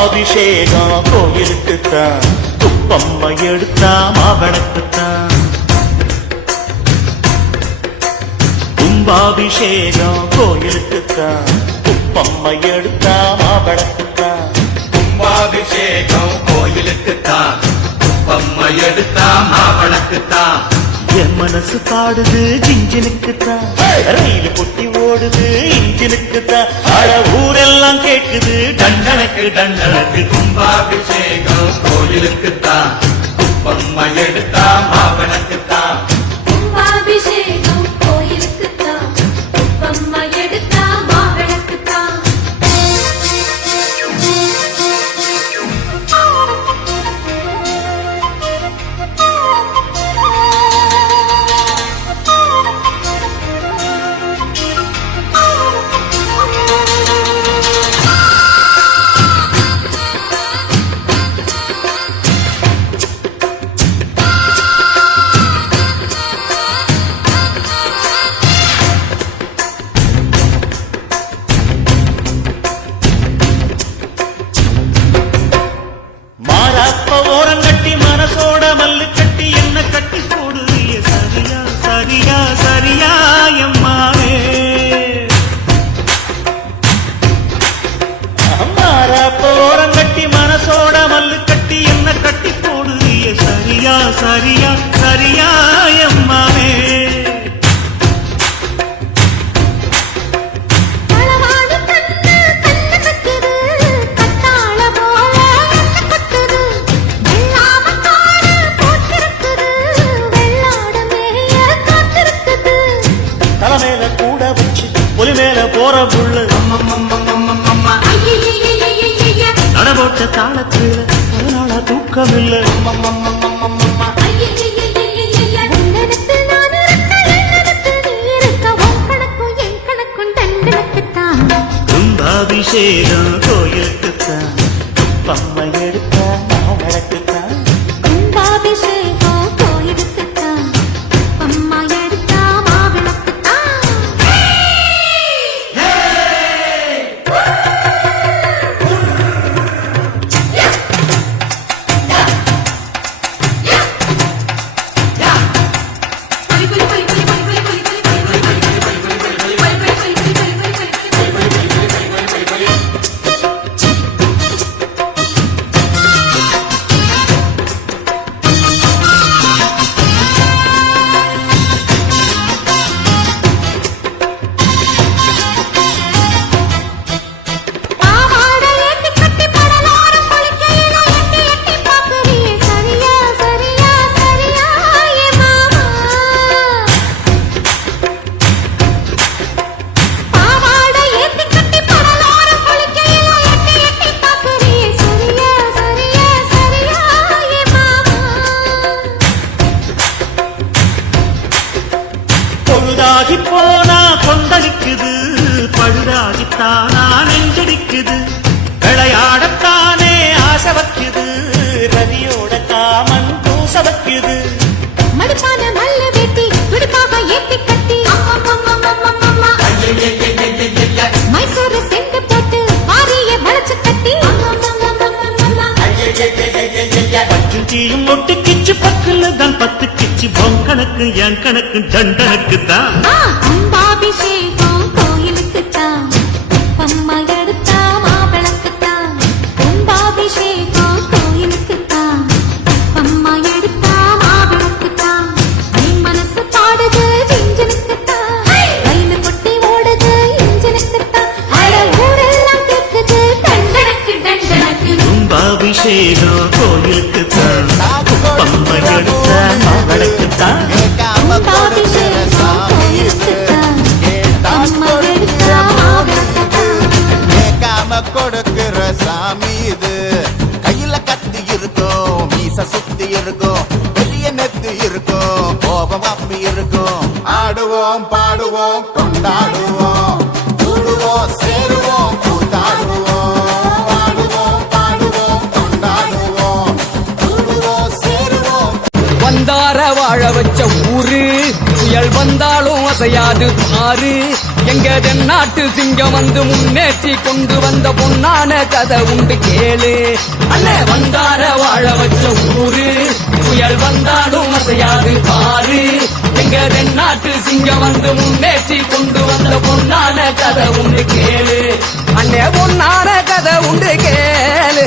கும்பாபிஷேகம் கோயிலுக்குத்தான், குப்பம்மை எடுத்தா மாவளக்குத்தான். கும்பாபிஷேகம் கோயிலுக்குத்தான், குப்பம்மை எடுத்தா மாவளக்குத்தான். கும்பாபிஷேகம் கோயிலுக்குத்தான், குப்பம்மை எடுத்தா மாவளக்குத்தான். என் மனசு பாடுது ஜிஞ்சினுக்குத்தான், ரயில் பொட்டி ஓடுது இன்ஜினுக்குத்தான். அட ஊரெல்லாம் கேட்குது தண்டனுக்கு தண்டனுக்கு. கும்பாபிஷேகம் கோயிலுக்குத்தான், குப்பம்மை எடுத்தா மாவளக்குத்தான். கும்பாபிஷேகம் கோயிலுக்குத்தான், குப்பம்மை எடுத்தா மாவளக்குத்தான். ஓரங்கட்டி மனசோட மல்லு கட்டி என்ன கட்டி போடுது சரியா சரியா சரியா எம்மாவே. மாறாப்ப ஓரங்கட்டி மனசோட மல்லு கட்டி என்ன கட்டி போடுது சரியா சரியா சரியா எம்மாவே. தலைமையில கூட வச்சு ஒலி மேல போற புள்ள நடபோட்ட தாளத்துல அதனால தூக்கம் இல்ல. கும்பாபிஷேகம் கோயிலுக்குத்தான், குப்பம்மை எடுத்தா மாவளக்குத்தான். கும்பாபிஷேகம் கோயிலுக்குத்தான், குப்பம்மை எடுத்தா மாவளக்குத்தான். பொழுதாகி போனா கொந்தளிக்குது, பழுதாகித்தானா நெஞ்சடிக்குது. விளையாடத்தானே ஆசை வைக்குது, ரவியோட காமன் பூச வைக்குது. மடிப்பான மல்ல வெட்டி துடிப்பாக ஏத்தி கட்டி மைசூர் செண்டு போட்டு வாரிய வளைச்சு கட்டி பஞ்சுச்சியும் ஒட்டு கிச்சு பக்கல தான் பத்து கிச்சு. பொன் கணக்கு என் கணக்கு தண்டனுக்கு தான். கும்பாபிஷேகம் கோயிலுக்குத்தான், குப்பம்மை எடுத்தா மாவளக்குத்தான். கும்பாபிஷேகம் கோயிலுக்குத்தான், குப்பம்மை எடுத்தா மாவளக்குத்தான். என் மனசு பாடுது ஜிஞ்சினுக்குத்தான், ரயில் பொட்டி ஓடுது இன்ஜினுக்குத்தான். அட ஊரெல்லாம் கேட்குது தண்டனுக்கு தண்டனுக்கு. கும்பாபிஷேகம் கோயிலுக்குத்தான், குப்பம்மை எடுத்தா மாவளக்குத்தான். கும்பாபிஷேகம் கோயிலுக்குத்தான், குப்பம்மை எடுத்தா மாவளக்குத்தான். கேட்காம கொடுக்கிற சாமி இது. கையில கத்தி இருக்கும், மீச சுத்தி இருக்கும், பெரிய நெத்து இருக்கும், கோபம் அப்பி இருக்கும். ஆடுவோம் பாடுவோம் கொண்டாடுவோம், கூடுவோம் சேருவோம் கூத்தாடுவோம். ஆடுவோம் பாடுவோம் கொண்டாடுவோம், கூடுவோம் சேருவோம். வந்தார வாழ வச்ச ஊரு, புயல் வந்தாலும் அசையாது ஆறு. எங்க எங்க தென்னாட்டு சிங்கம் வந்து முன்னேற்றி கொண்டு வந்த பொன்னான கதை உண்டு கேளு. அண்ணே வந்தார வாழ வச்ச ஊரு, புயல் வந்தாலும் அசையாது பாரு. எங்க தென்னாட்டு சிங்கம் வந்து முன்னேற்றி கொண்டு வந்த பொன்னான கதை உண்டு கேளு. அண்ணே பொன்னான கதை உண்டு கேளு.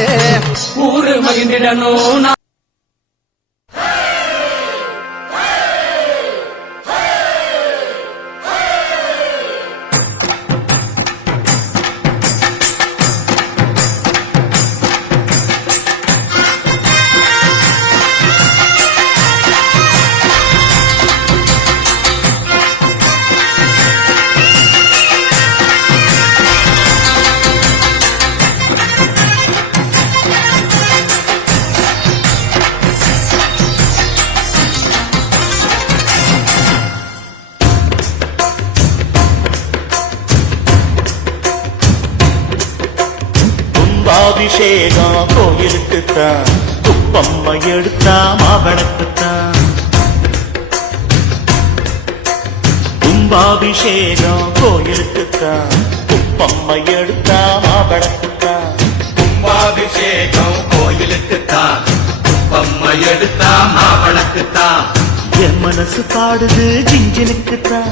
ஊரு மகிழ்ந்திடணும் கும்பாபிஷேகம் கோயிலுக்குத்தான், குப்பம்மை எடுத்தா மாவனக்குத்தான். கும்பாபிஷேகம் கோயிலுக்குத்தான், குப்பம்மை எடுத்தா மாவனக்குத்தான். கும்பாபிஷேகம் கோயிலுக்குத்தான், குப்பம்மை எடுத்தா மாவனக்குத்தான். என் மனசு பாடுது ஜிஞ்சினுக்குத்தான்,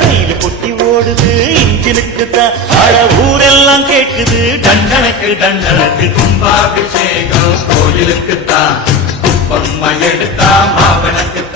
ரயில் பொட்டி ஓடுது இன்ஜினுக்குத்தான். அட ஊரெல்லாம் கேட்குது தண்டனுக்கு தண்டனுக்கு கும்பாபிஷேகம் கோயிலுக்குத்தான், குப்பம்மை எடுத்தா மாவனக்குத்தான்.